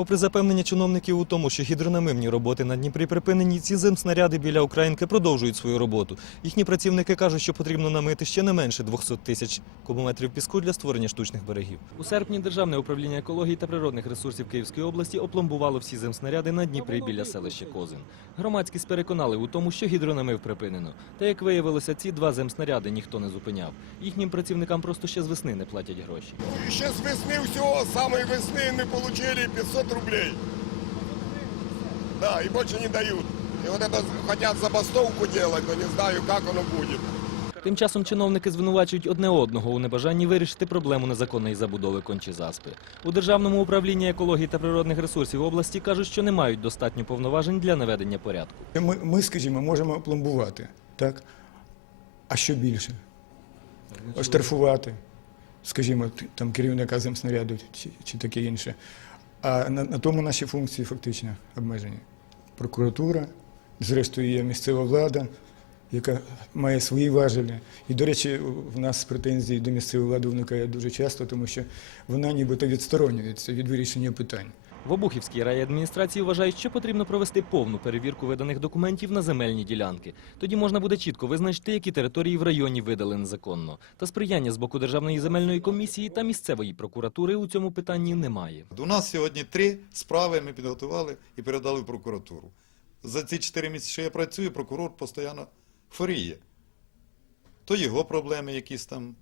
Попри запевнення чиновників у тому, що гідрономимні роботи на Дніпрі припинені, ці земснаряди біля Українки продовжують свою роботу. Їхні працівники кажуть, що потрібно намити ще не менше 200 тисяч кубометрів піску для створення штучних берегів. У серпні Державне управління екології та природних ресурсів Київської області опломбувало всі земснаряди на Дніпрі біля селища Козин. Громадськість переконали у тому, що гідрономив припинено. Та як виявилося, ці два земснаряди ніхто не зупиняв. Їхнім працівникам просто ще з весни не платять гроші. Еще с весны всего, с самой весны мы получили 500 рублей. Да, и больше не дают. И вот это хотят забастовку делать, но не знаю, как оно будет. Тим часом чиновники звинувачують одне одного у небажанні вирішити проблему незаконної забудови кончі-заспи. У Державному управлінні екології та природних ресурсів області кажуть, що не мають достатньо повноважень для наведення порядку. Ми, ми, скажімо, можемо пломбувати, так? А що більше? Оштрафувати, скажімо, там керівника земснаряду чи, чи таке інше. А на, на тому наші функції фактично обмежені. Прокуратура, зрештою, є місцева влада, яка має свої важелі. І, до речі, в нас претензії до місцевої влади виникає дуже часто, тому що вона нібито відсторонюється від вирішення питань. В Обухівській райадміністрації вважають, що потрібно провести повну перевірку виданих документів на земельні ділянки. Тоді можна буде чітко визначити, які території в районі видали незаконно. Та сприяння з боку Державної земельної комісії та місцевої прокуратури у цьому питанні немає. У нас сьогодні три справи ми підготували і передали в прокуратуру. За ці чотири місяці, що я працюю, прокурор постійно хворіє. То його проблеми якісь там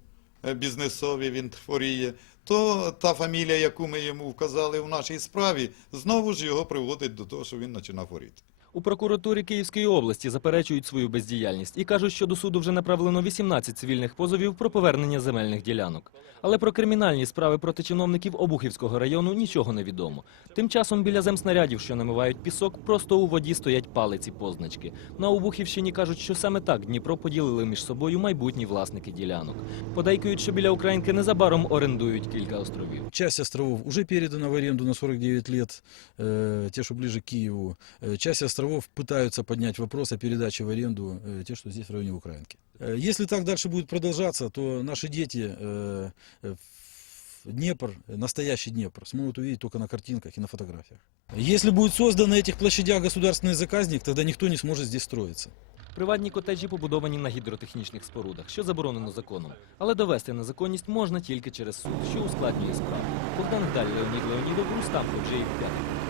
е, бізнесові, він хворіє, то та фамілія, яку ми йому вказали в нашій справі, знову ж його приводить до того, що він починав хворіти. У прокуратурі Київської області заперечують свою бездіяльність і кажуть, що до суду вже направлено 18 цивільних позовів про повернення земельних ділянок. Але про кримінальні справи проти чиновників Обухівського району нічого не відомо. Тим часом біля земснарядів, що намивають пісок, просто у воді стоять палиці позначки. На Обухівщині кажуть, що саме так Дніпро поділили між собою майбутні власники ділянок. Подейкують, що біля Українки незабаром орендують кілька островів. Часть островов уже передана в аренду на 49 лет, э, те, что ближе к Киеву. Э, Часть островов пытаются поднять вопрос о передаче в аренду, э, те, что здесь в районе Украинки. Э, Если так дальше будет продолжаться, то наши дети Днепр, настоящий Днепр, смогут увидеть только на картинках и на фотографиях. Если будет создан на этих площадях государственный заказник, тогда никто не сможет здесь строиться. Приватні котеджі побудовані на гідротехнічних спорудах, що заборонено законом. Але довести незаконність можна тільки через суд, що ускладнює справу. Богдан Даль, Леонід Леонідов, Рустам Ходжиїв, П'ятий.